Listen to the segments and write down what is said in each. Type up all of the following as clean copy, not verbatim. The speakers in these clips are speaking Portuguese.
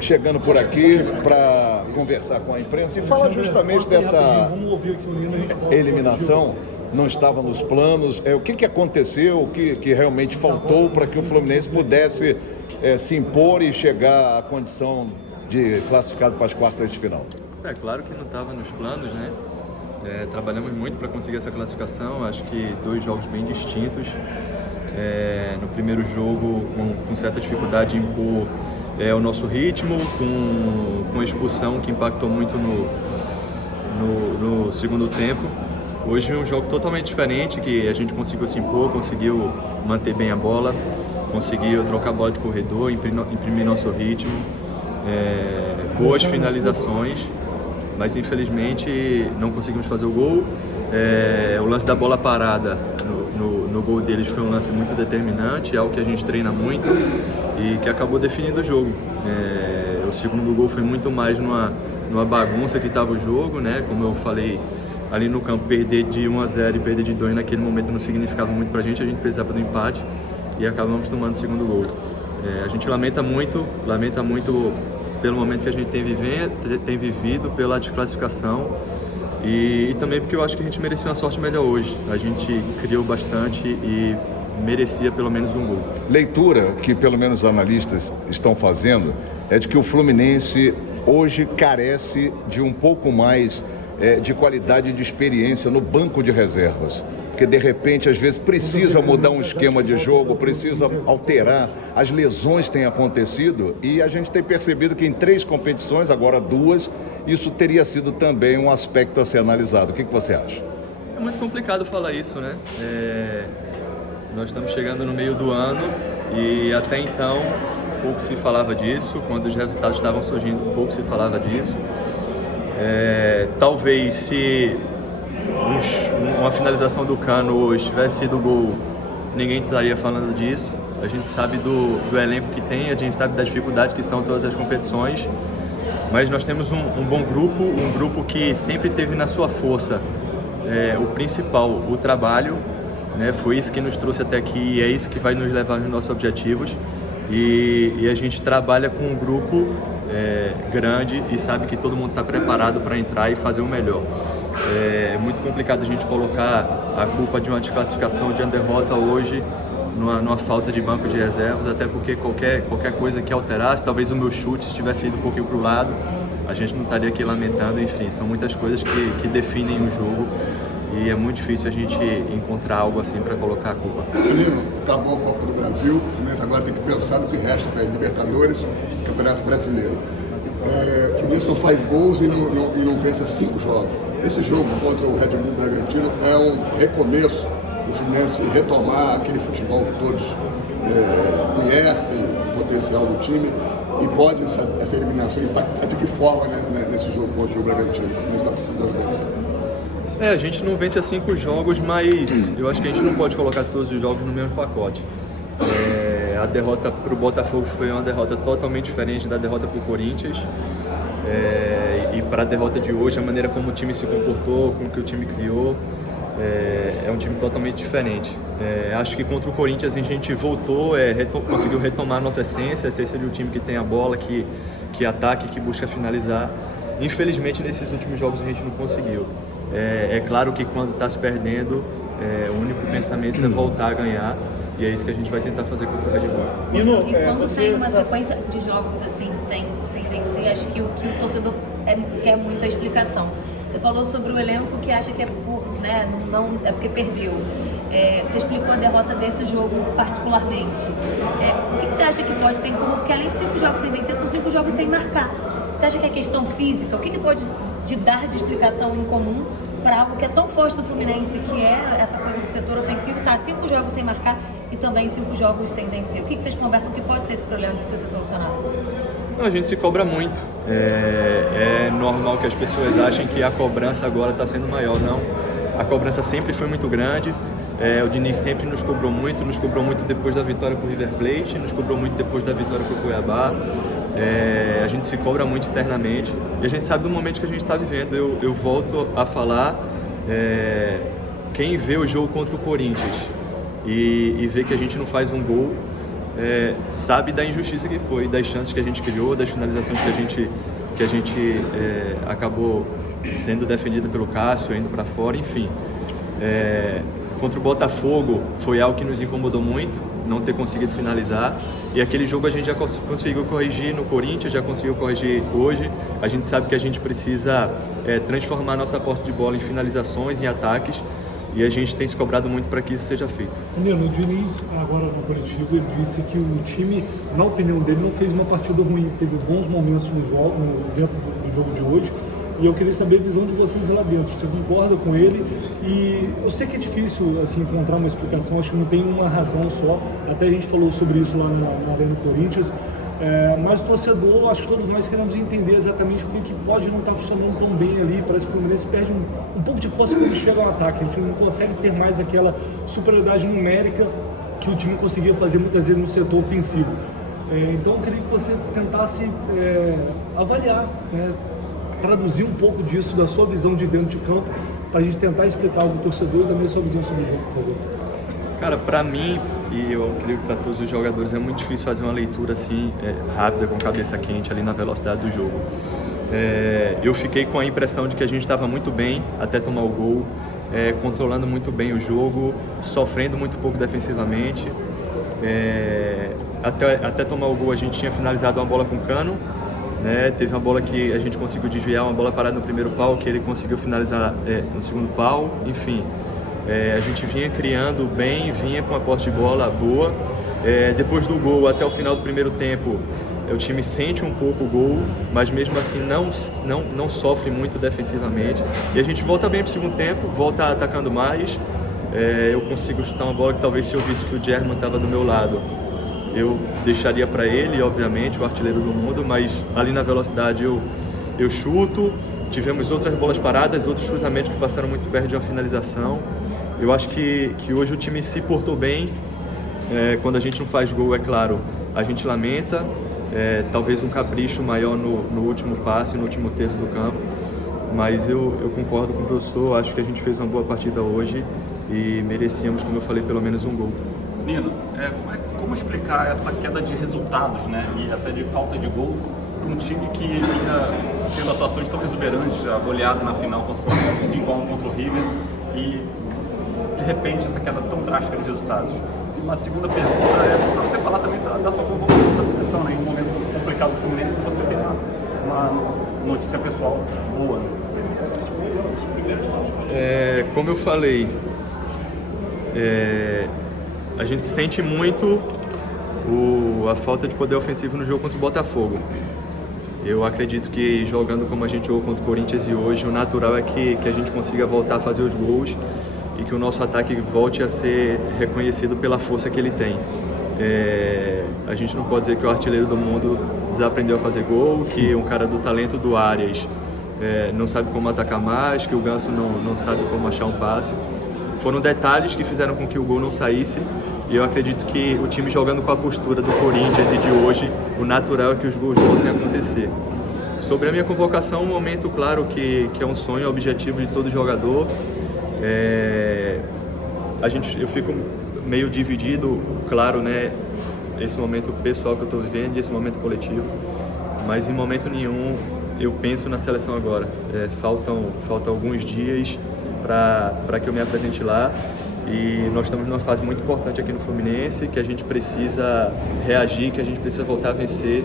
Chegando por aqui para conversar com a imprensa e falar justamente dessa eliminação. Não estava nos planos. O que aconteceu, o que realmente faltou para que o Fluminense pudesse se impor e chegar à condição de classificado para as quartas de final? É claro que não estava nos planos, né? Trabalhamos muito para conseguir essa classificação. Acho que 2 jogos bem distintos. No primeiro jogo, com certa dificuldade em impor o nosso ritmo, com a expulsão que impactou muito no segundo tempo. Hoje é um jogo totalmente diferente, que a gente conseguiu se impor, conseguiu manter bem a bola, conseguiu trocar a bola de corredor, imprimir nosso ritmo, boas finalizações, mas infelizmente não conseguimos fazer o gol. O lance da bola parada no gol deles foi um lance muito determinante, é algo que a gente treina muito e que acabou definindo o jogo. O segundo gol foi muito mais numa bagunça que estava o jogo, né? Como eu falei, ali no campo, perder de 1-0 e perder de 2 naquele momento não significava muito pra gente precisava do empate e acabamos tomando o segundo gol. A gente lamenta muito pelo momento que a gente tem vivido, pela desclassificação e também porque eu acho que a gente merecia uma sorte melhor hoje. A gente criou bastante e merecia pelo menos um gol. Leitura que pelo menos os analistas estão fazendo é de que o Fluminense hoje carece de um pouco mais de qualidade e de experiência no banco de reservas. Porque de repente, às vezes, precisa mudar um esquema de jogo, precisa alterar. As lesões têm acontecido e a gente tem percebido que em 3 competições, agora 2, isso teria sido também um aspecto a ser analisado. O que você acha? É muito complicado falar isso, né? Nós estamos chegando no meio do ano e até então pouco se falava disso. Quando os resultados estavam surgindo, pouco se falava disso. Talvez se uma finalização do Cano hoje tivesse sido gol, ninguém estaria falando disso. A gente sabe do elenco que tem, a gente sabe da dificuldade que são todas as competições, mas nós temos um bom grupo, um grupo que sempre teve na sua força o principal, o trabalho, né? Foi isso que nos trouxe até aqui e é isso que vai nos levar nos nossos objetivos. E a gente trabalha com um grupo grande e sabe que todo mundo está preparado para entrar e fazer o melhor. É muito complicado a gente colocar a culpa de uma desclassificação, de uma derrota hoje numa falta de banco de reservas, até porque qualquer coisa que alterasse, talvez o meu chute tivesse ido um pouquinho para o lado, a gente não estaria aqui lamentando. Enfim, são muitas coisas que definem o jogo e é muito difícil a gente encontrar algo assim para colocar a culpa. Lima, acabou a Copa do Brasil, o Fluminense agora tem que pensar no que resta para Libertadores e Campeonato Brasileiro. O Fluminense não faz gols e não vence 5 jogos. Esse jogo contra o Red Bull Bragantino é um recomeço do Fluminense retomar aquele futebol que todos conhecem, o potencial do time, e pode essa eliminação impactar de que forma, né, nesse jogo contra o Bragantino? O Fluminense está precisando vencer. A gente não vence a 5 jogos, mas eu acho que a gente não pode colocar todos os jogos no mesmo pacote. A derrota para o Botafogo foi uma derrota totalmente diferente da derrota para o Corinthians. E para a derrota de hoje, a maneira como o time se comportou, como que o time criou, é um time totalmente diferente. Acho que contra o Corinthians a gente voltou, conseguiu retomar a nossa essência, a essência de um time que tem a bola, que ataca, que busca finalizar. Infelizmente, nesses últimos jogos a gente não conseguiu. É claro que quando está se perdendo, o único pensamento é voltar a ganhar. E é isso que a gente vai tentar fazer contra o Red Bull. E quando tem uma sequência de jogos assim, sem vencer, acho que o torcedor quer muito a explicação. Você falou sobre o elenco que acha que é porque perdeu. Você explicou a derrota desse jogo particularmente. O que você acha que pode ter em comum? Porque além de 5 jogos sem vencer, são 5 jogos sem marcar. Você acha que é questão física? O que pode te dar de explicação em comum para algo que é tão forte no Fluminense, que é essa coisa do setor ofensivo, tá 5 jogos sem marcar e também 5 jogos sem vencer? O que vocês conversam que pode ser esse problema que precisa ser solucionado? Não, a gente se cobra muito. É normal que as pessoas achem que a cobrança agora está sendo maior. Não, a cobrança sempre foi muito grande. O Diniz sempre nos cobrou muito depois da vitória para o River Plate, nos cobrou muito depois da vitória para o Cuiabá. A gente se cobra muito internamente e a gente sabe do momento que a gente está vivendo. Eu volto a falar, quem vê o jogo contra o Corinthians e vê que a gente não faz um gol, sabe da injustiça que foi, das chances que a gente criou, das finalizações que a gente acabou sendo defendida pelo Cássio, indo para fora, enfim. Contra o Botafogo foi algo que nos incomodou muito, não ter conseguido finalizar, e aquele jogo a gente já conseguiu corrigir no Corinthians, já conseguiu corrigir hoje. A gente sabe que a gente precisa transformar nossa posse de bola em finalizações, em ataques, e a gente tem se cobrado muito para que isso seja feito. Nino, o Diniz, agora no coletivo, ele disse que o time, na opinião dele, não fez uma partida ruim, teve bons momentos dentro do jogo de hoje, e eu queria saber a visão de vocês lá dentro. Você concorda com ele? E eu sei que é difícil assim, encontrar uma explicação, acho que não tem uma razão só, até a gente falou sobre isso lá na Arena Corinthians, mas o torcedor, acho que todos nós queremos entender exatamente porque que pode não estar funcionando tão bem ali. Parece que o Fluminense perde um pouco de força quando chega ao ataque, a gente não consegue ter mais aquela superioridade numérica que o time conseguia fazer muitas vezes no setor ofensivo. Então eu queria que você tentasse avaliar, traduzir um pouco disso, da sua visão de dentro de campo, para a gente tentar explicar algo ao torcedor e também a sua visão sobre o jogo, por favor. Cara, para mim, e eu creio que para todos os jogadores, é muito difícil fazer uma leitura assim, rápida, com cabeça quente, ali na velocidade do jogo. Eu fiquei com a impressão de que a gente estava muito bem até tomar o gol, controlando muito bem o jogo, sofrendo muito pouco defensivamente. Até tomar o gol a gente tinha finalizado uma bola com Cano, teve uma bola que a gente conseguiu desviar, uma bola parada no primeiro pau, que ele conseguiu finalizar no segundo pau, enfim. A gente vinha criando bem, vinha com uma posse de bola boa. Depois do gol, até o final do primeiro tempo, o time sente um pouco o gol, mas mesmo assim não sofre muito defensivamente. E a gente volta bem para o segundo tempo, volta atacando mais. Eu consigo chutar uma bola que talvez, se eu visse que o German estava do meu lado, eu deixaria para ele, obviamente, o artilheiro do mundo, mas ali na velocidade eu chuto. Tivemos outras bolas paradas, outros cruzamentos que passaram muito perto de uma finalização. Eu acho que hoje o time se portou bem. Quando a gente não faz gol, é claro, a gente lamenta. Talvez um capricho maior no último passe, no último terço do campo. Mas eu concordo com o professor, acho que a gente fez uma boa partida hoje e merecíamos, como eu falei, pelo menos um gol. Nino, como explicar essa queda de resultados, e até de falta de gol para um time que vinha tendo atuações tão exuberantes, a goleada na final contra o Flamengo, 5-1 contra o River, e de repente essa queda tão drástica de resultados? E uma segunda pergunta para você falar também da sua convocação da seleção, em um momento complicado do Fluminense, que você tem uma notícia pessoal boa. Como eu falei, a gente sente muito a falta de poder ofensivo no jogo contra o Botafogo. Eu acredito que jogando como a gente jogou contra o Corinthians e hoje, o natural é que a gente consiga voltar a fazer os gols e que o nosso ataque volte a ser reconhecido pela força que ele tem. A gente não pode dizer que o artilheiro do mundo desaprendeu a fazer gol, que um cara do talento do Arias não sabe como atacar mais, que o Ganso não sabe como achar um passe. Foram detalhes que fizeram com que o gol não saísse, e eu acredito que o time jogando com a postura do Corinthians e de hoje, o natural é que os gols voltem a acontecer. Sobre a minha convocação, um momento, claro, que é um sonho, objetivo de todo jogador. Eu fico meio dividido, claro, esse momento pessoal que eu estou vivendo e esse momento coletivo, mas em momento nenhum eu penso na seleção agora. Faltam alguns dias para que eu me apresente lá, e nós estamos numa fase muito importante aqui no Fluminense, que a gente precisa reagir, que a gente precisa voltar a vencer,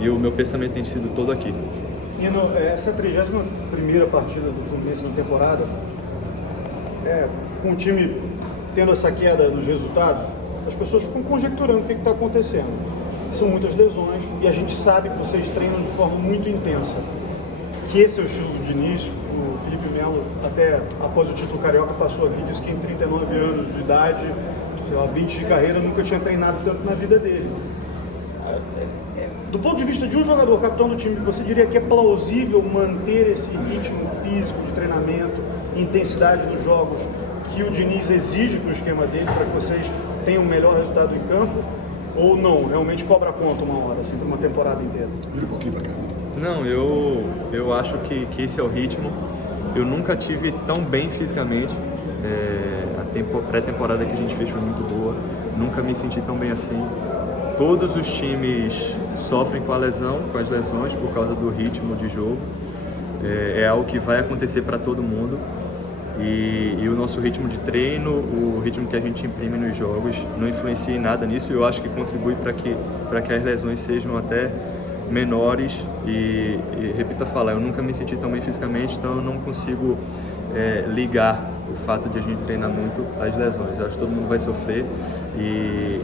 e o meu pensamento tem sido todo aqui. Nino, essa é a 31ª partida do Fluminense na temporada, com o time tendo essa queda nos resultados, as pessoas ficam conjecturando o que está acontecendo. São muitas lesões e a gente sabe que vocês treinam de forma muito intensa, que esse é o estilo do Diniz. O Felipe Melo, até após o título carioca, passou aqui, disse que em 39 anos de idade, 20 de carreira, nunca tinha treinado tanto na vida dele. Do ponto de vista de um jogador, capitão do time, você diria que é plausível manter esse ritmo físico de treinamento, intensidade dos jogos que o Diniz exige para o esquema dele, para que vocês tenham um melhor resultado em campo? Ou não, realmente cobra conta uma hora, assim, para uma temporada inteira? Vira um pouquinho para cá. Não, eu acho que esse é o ritmo. Eu nunca tive tão bem fisicamente. A pré-temporada que a gente fez foi muito boa. nunca me senti tão bem assim. Todos os times sofrem com as lesões por causa do ritmo de jogo. É algo que vai acontecer para todo mundo. E o nosso ritmo de treino, o ritmo que a gente imprime nos jogos, não influencia em nada nisso. E eu acho que contribui para que as lesões sejam até menores. E repito a falar, eu nunca me senti tão bem fisicamente, então eu não consigo ligar o fato de a gente treinar muito às lesões. Eu acho que todo mundo vai sofrer e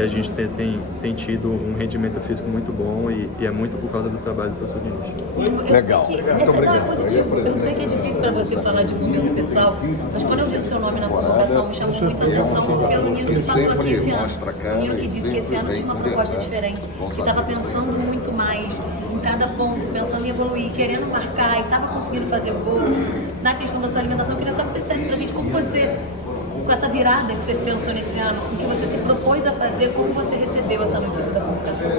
a gente tem tido um rendimento físico muito bom e é muito por causa do trabalho do professor Diniz. Legal. Muito obrigado. Eu sei que é difícil para você falar de momento pessoal, mas quando eu vi o seu nome na convocação, me chamou muita atenção pelo menino que passou aqui esse ano. O menino que disse que esse ano tinha uma proposta diferente, que estava pensando muito mais em cada ponto, pensando em evoluir, querendo marcar e estava conseguindo fazer o gol. Na questão da sua alimentação, eu queria só que você dissesse pra gente como você, com essa virada que você pensou nesse ano, o que você se propôs a fazer, como você recebeu essa notícia da convocação?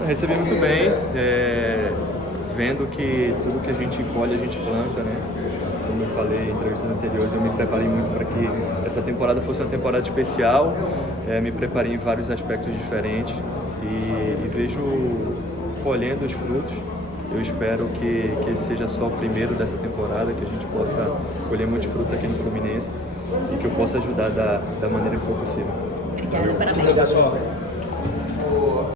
Eu recebi muito bem, vendo que tudo que a gente colhe, a gente planta, né? Como eu falei em entrevistas anteriores, eu me preparei muito para que essa temporada fosse uma temporada especial, me preparei em vários aspectos diferentes e vejo colhendo os frutos. Eu espero que esse seja só o primeiro dessa temporada, que a gente possa colher muitos frutos aqui no Fluminense e que eu possa ajudar da maneira que for possível. Obrigada, parabéns.